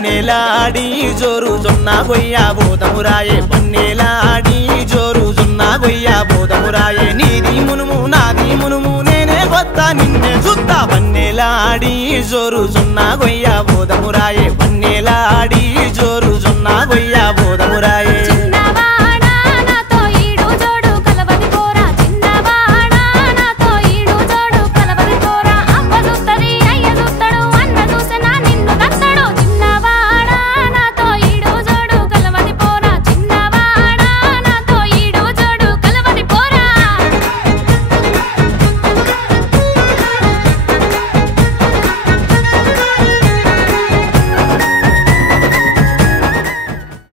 వన్నెలాడి జోరు జొన్న గొయ్య బోధమురాయే వన్నెలాడి జోరు జొన్న గొయ్య బోధమురాయే నీది మునుము నాది మునుము నేనే కొత్త నిన్నే చూద్దా వన్నెలాడి జోరు జొన్న గొయ్య బోధమురాయే వన్నెలాడి